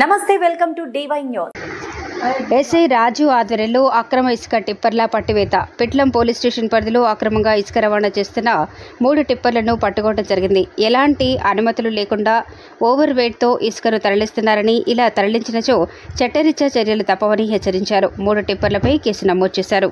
నమస్తే, welcome to DY news. SI రాజు ఆధ్వర్యంలో అక్రమ ఇసుక టిప్పర్ల పట్టివేత. పిట్లం పోలీస్ స్టేషన్ పరిధిలో అక్రమంగా ఇసుక రవాణా చేస్తున్న 3 టిప్పర్లను పట్టుకోవడం జరిగింది. ఎలాంటి అనుమతులు లేకుండా ఓవర్ వెయిట్తో ఇసుకను తరలిస్తున్నారని, ఇలా తరలించినచో చట్టరీత్యా చర్యలు తప్పవని హెచ్చరించారు. 3 టిప్పర్లపై కేసు నమోదు చేశారు.